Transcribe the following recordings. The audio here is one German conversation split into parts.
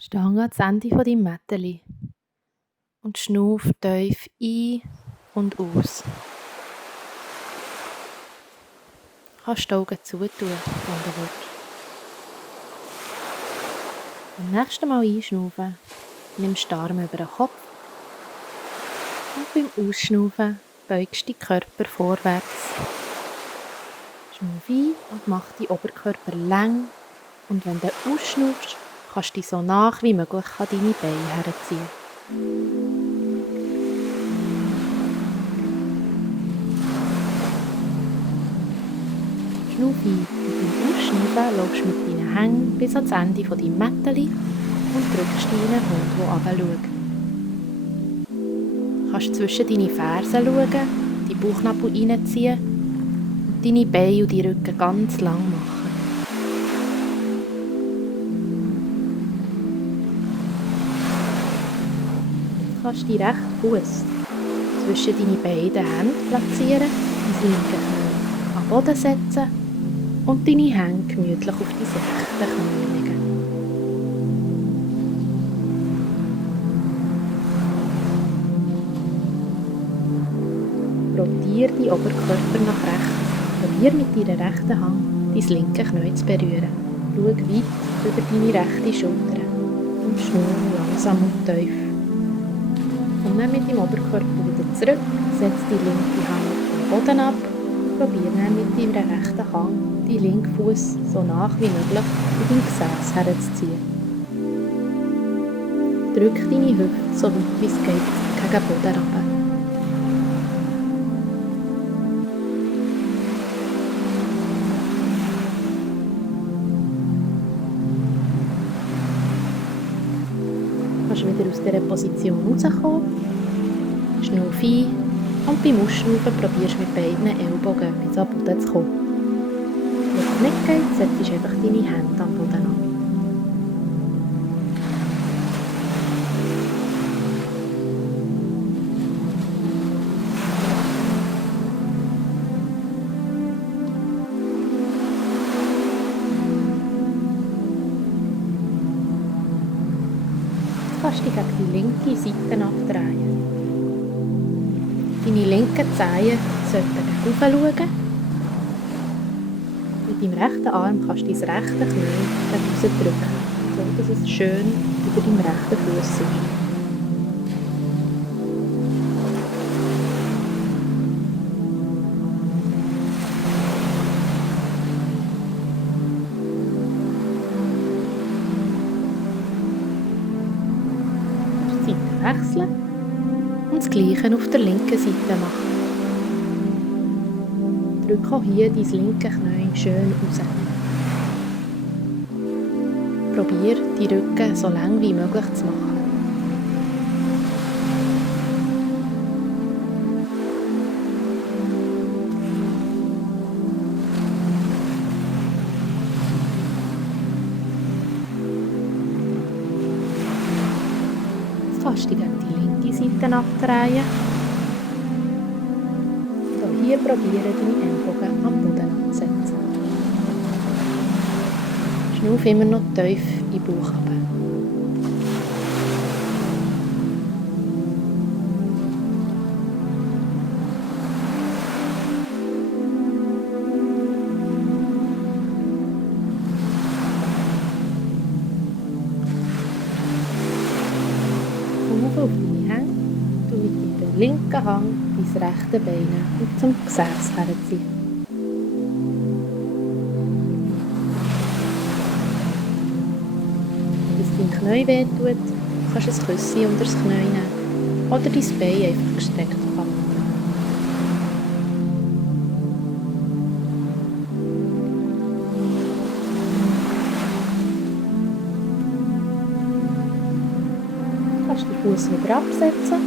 Steh an das Ende von deinem Mätteli und schnuff tief ein und aus. Du kannst die Augen zutun, wenn du willst. Beim nächsten Mal einschnaufen nimmst du die Arme über den Kopf und beim Ausschnaufen beugst du deinen Körper vorwärts. Schnuff ein und mach deinen Oberkörper lang, und wenn du ausschnaufst, kannst du dich so nah wie möglich an deine Beine herziehen. Schnuff ein und beim Ausschnaufen laufst du mit deinen Händen bis ans Ende von deinem Mätteli und drückst deinen Hund, der runterschaut. Du kannst zwischen deine Fersen schauen, deinen Bauchnabel reinziehen und deine Beine und deinen Rücken ganz lang machen. Du kannst deinen rechten Fuß zwischen deine beiden Hände platzieren, das linke Knie am Boden setzen und deine Hände gemütlich auf dein rechte Knie legen. Rotiere deinen Oberkörper nach rechts. Probier mit deiner rechten Hand dein linke Knie zu berühren. Schau weit über deine rechte Schulter und schnurr langsam und tief. Komm dann mit deinem Oberkörper wieder zurück, setz die linke Hand am Boden ab und probier dann mit deiner rechten Hand deinen linken Fuß so nah wie möglich in dein Gesäß herzuziehen. Drück deine Hüfte so weit wie es geht gegen den Boden runter. Du kannst wieder aus dieser Position rauskommen, schnuff ein und beim Ausschnaufen probierst du mit beiden Ellbogen bis am Boden zu kommen. Wenn es nicht geht, setzt du einfach deine Hände am Boden an. Jetzt kannst du dich gegen die linke Seite abdrehen. Deine linken Zehen sollten nach oben schauen. Mit deinem rechten Arm kannst du dein rechte Knie nach außen drücken, so dass es schön über deinem rechten Fuß ist. Die Seite wechseln und das Gleiche auf der linken Seite machen. Drück auch hier dein linke Knie schön raus. Probier, die Rücken so lang wie möglich zu machen. Jetzt kannst du dich gegen die linke Seite abdrehen. Hier probiere deine Ellbogen am Boden anzusetzen. Schnuff immer noch tief in den Bauch runter. Komm auf deine Hände und mit deiner linken Hand dein rechte Bein und zum Gesäß herziehen. Wenn es dein Knie wehtut, kannst du ein Küsschen unter das Knie nehmen oder dein Bein einfach gestreckt halten. Du kannst den Fuß wieder absetzen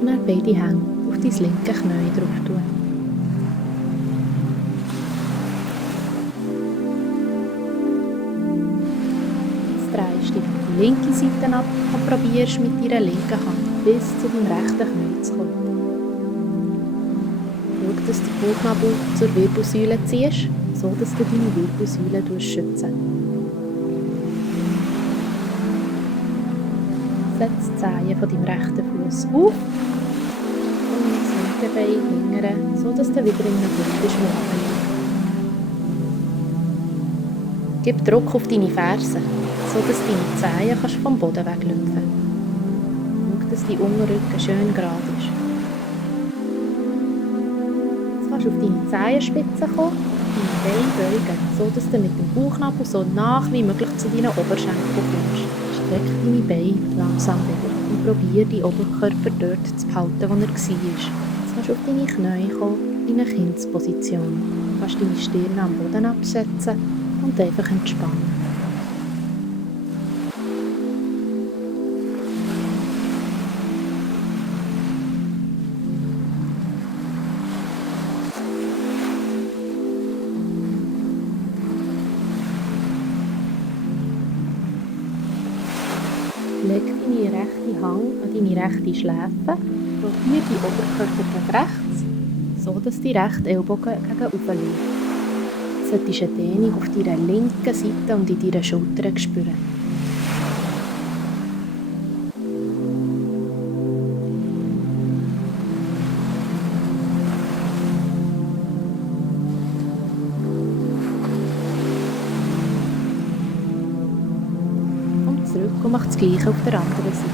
und dann beide Hände auf dein linke Knie drauf tun. Jetzt drehst du die linke Seite ab und probierst mit deiner linken Hand bis zu deinem rechten Knie zu kommen. Schau, dass du den Bauchnabel zur Wirbelsäule ziehst, so dass du deine Wirbelsäule schützen. setz die Zehen von deinem rechten Fuß auf und das linke Bein hingern, sodass du wieder in einem guten Schwung liegst. Gib Druck auf deine Fersen, sodass deine Zehen vom Boden weglüpfen kannst. Schau, dass dein Unterrücken schön gerade ist. Jetzt kannst du auf deine Zehenspitzen kommen, deine Beine beugen, sodass du mit dem Bauchnabel so nah wie möglich zu deinen Oberschenkeln kommst. Streck deine Beine langsam wieder und probiere den Oberkörper dort zu behalten, wo er war. Jetzt kannst du auf deine Knie kommen, in eine Kindsposition. Du kannst deine Stirn am Boden absetzen und einfach entspannen. Leg deine rechte Hand an deine rechte Schläfe, rotiere die Oberkörper gegen rechts, sodass die rechte Ellbogen gegen oben liegt. Jetzt solltest du eine Dehnung auf deiner linken Seite und in deinen Schultern spüren. Zurück und mach das Gleiche auf der anderen Seite.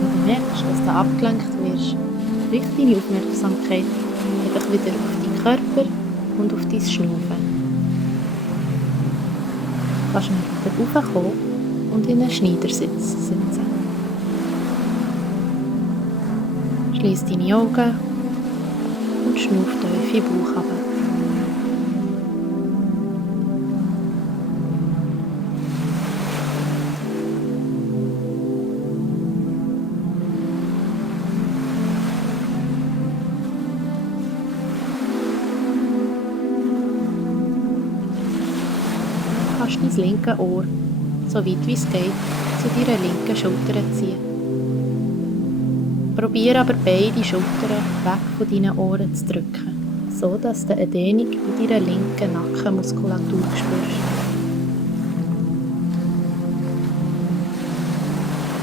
Wenn du merkst, dass du abgelenkt wirst, richte deine Aufmerksamkeit einfach wieder auf deinen Körper und auf dein Schnaufen. Du kannst wieder raufkommen und in einen Schneidersitz sitzen. Schliess deine Augen und schnauf tief in den Bauch runter. Du kannst dein linke Ohr, so weit wie es geht, zu deiner linken Schulter ziehen. Probiere aber beide Schultern weg von deinen Ohren zu drücken, so dass du eine Dehnung in deiner linken Nackenmuskulatur spürst.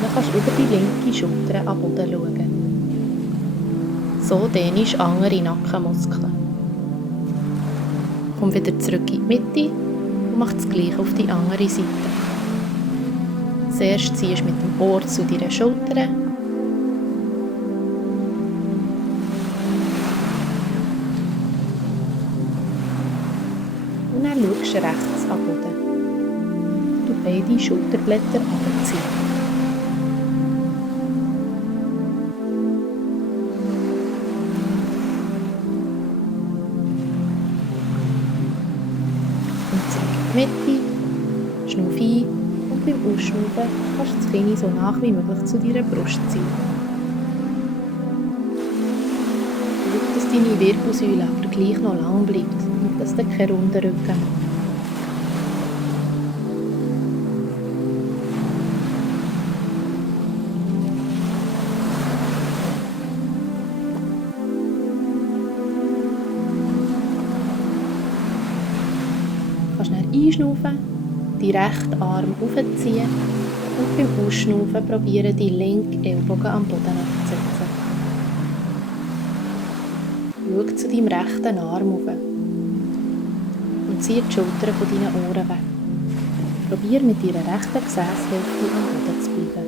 Dann kannst du über die linke Schulter am Boden schauen. So dehnst du andere Nackenmuskeln. Komm wieder zurück in die Mitte und mach das Gleiche auf die andere Seite. Zuerst ziehst du mit dem Ohr zu deinen Schultern. Und dann schaust du rechts am Boden. Du beide Schulterblätter abziehen. Mitte, schnauf ein und beim Ausschnaufen kannst du das Kinn so nach wie möglich zu deiner Brust ziehen. Schau, dass deine Wirbelsäule aber gleich noch lang bleibt und dass du keinen runden Rücken machst. Einschnaufen, die rechten Arm aufziehen und beim Ausschnaufen probieren, die linken Ellbogen am Boden abzusetzen. Schau zu deinem rechten Arm auf und zieh die Schultern von deinen Ohren weg. Probier mit deiner rechten Gesäßhälfte am Boden zu bleiben.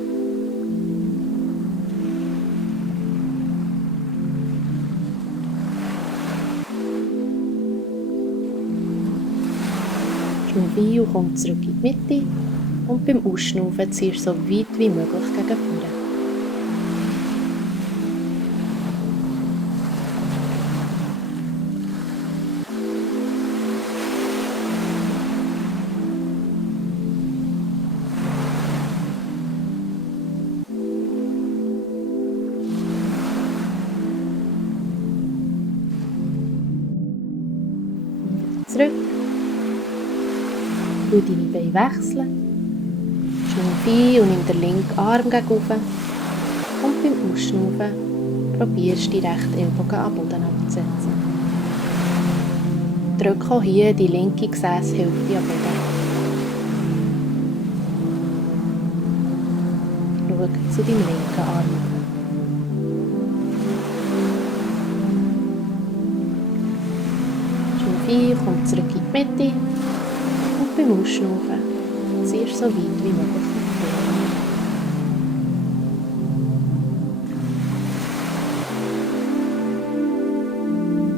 Schnauf ein und komm zurück in die Mitte und beim Ausschnaufen ziehst du so weit wie möglich gegen vorne. Zurück. Du deine Beine wechseln. Schnuff ein und nimm den linken Arm gegen oben. Und beim Ausschnaufen probierst du die rechten Ellbogen am Boden abzusetzen. Drück auch hier die linke Gesäßhälfte am Boden. Schau zu deinem linken Arm. Schnuff ein, komm zurück in die Mitte und beim Ausschnaufen ziehst du so weit wie möglich nach vorne.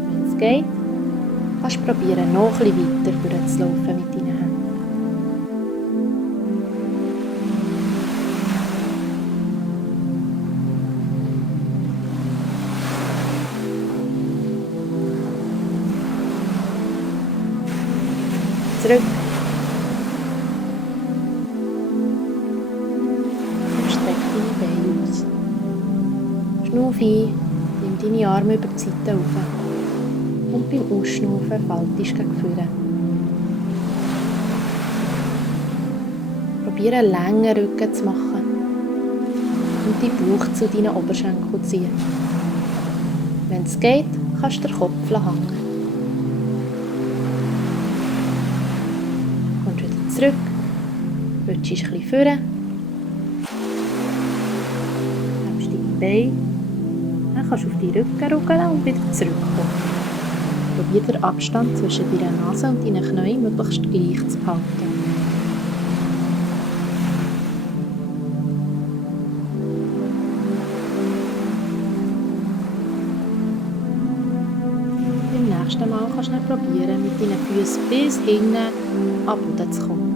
Wenn es geht, kannst du probieren, noch etwas weiter vorzulaufen mit deinen Händen. Zurück. Und streck deine Beine aus. Schnuff ein, nimm deine Arme über die Seite rauf. Und beim Ausschnaufen faltest du gegen vorne. Probiere einen langen Rücken zu machen und deinen Bauch zu deinen Oberschenkeln zu ziehen. Wenn es geht, kannst du den Kopf hängen. Kommst wieder zurück, rutschst ein bisschen vorne, nimmst deine Beine, dann kannst du auf deinen Rücken ruckeln und wieder zurückkommen. Probier den Abstand zwischen deiner Nase und deinen Knien möglichst gleich zu behalten. Beim nächsten Mal kannst du dann probieren, mit deinen Füßen bis hinten an den Boden zu kommen.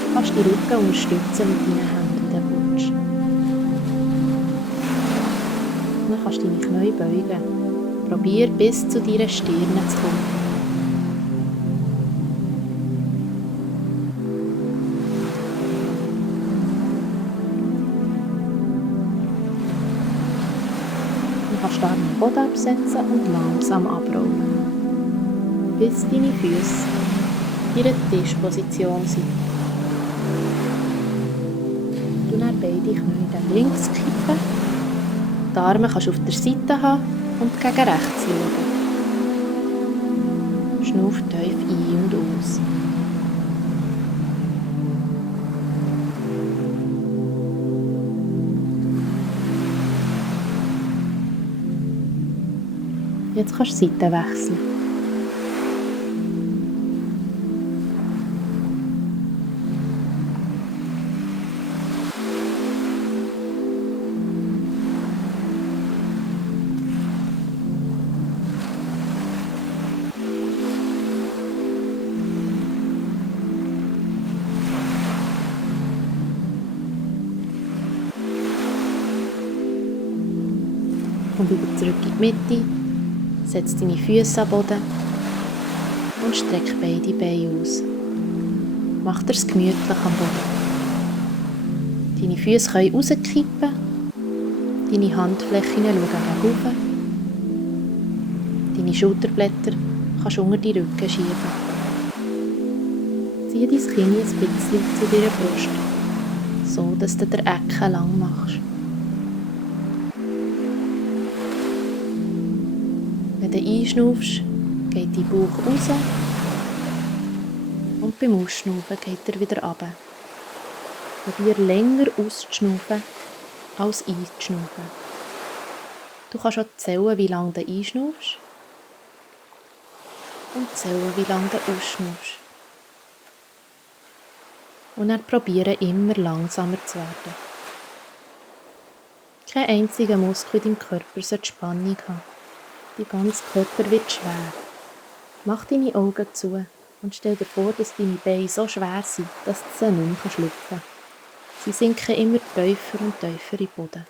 Du kannst die Rücken unterstützen mit deinen Händen, wie du willst. Dann kannst du deine Knie beugen. Probier bis zu deiner Stirn zu kommen. Du kannst den Arm am Boden absetzen und langsam abrollen, bis deine Füße in einer Tischposition sind. Du dann beide Knie dann links kippen. Die Arme kannst du auf der Seite haben und gegen rechts schauen. Schnuff tief ein und aus. Jetzt kannst du die Seite wechseln. Komm wieder zurück in die Mitte, setz deine Füße am Boden und streck beide Beine aus. Mach dir es gemütlich am Boden. Deine Füße können rauskippen, deine Handflächen schauen gegen oben. Deine Schulterblätter kannst du unter die Rücken schieben. Ziehe dein Kinn ein bisschen zu deiner Brust, so dass du den Ecken lang machst. Wenn du einschnaufst, geht dein Bauch raus und beim Ausschnaufen geht er wieder runter. Probier länger auszuschnaufen als einzuschnaufen. Du kannst auch zählen, wie lange du einschnaufst und zählen, wie lange du ausschnaufst. Und dann probieren, immer langsamer zu werden. Kein einziger Muskel in deinem Körper sollte Spannung haben. Dein ganzer Körper wird schwer. Mach deine Augen zu und stell dir vor, dass deine Beine so schwer sind, dass du sie nicht mehr schlüpfen kannst. Sie sinken immer tiefer und tiefer in den Boden.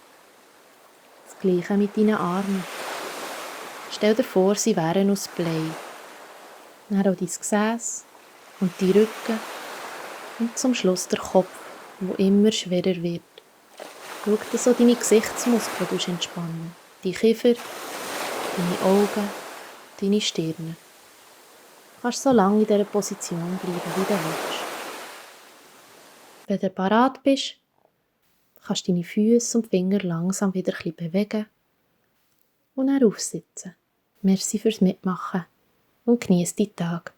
Das Gleiche mit deinen Armen. Stell dir vor, sie wären aus Blei. Dann auch dein Gesäß und die Rücken und zum Schluss der Kopf, der immer schwerer wird. Schau, dass so deine Gesichtsmuskeln entspannen. Die Kiefer, deine Augen, deine Stirn. Du kannst so lange in dieser Position bleiben, wie du willst. Wenn du parat bist, kannst du deine Füße und Finger langsam wieder ein bisschen bewegen und dann aufsitzen. Merci fürs Mitmachen und genieße deinen Tag.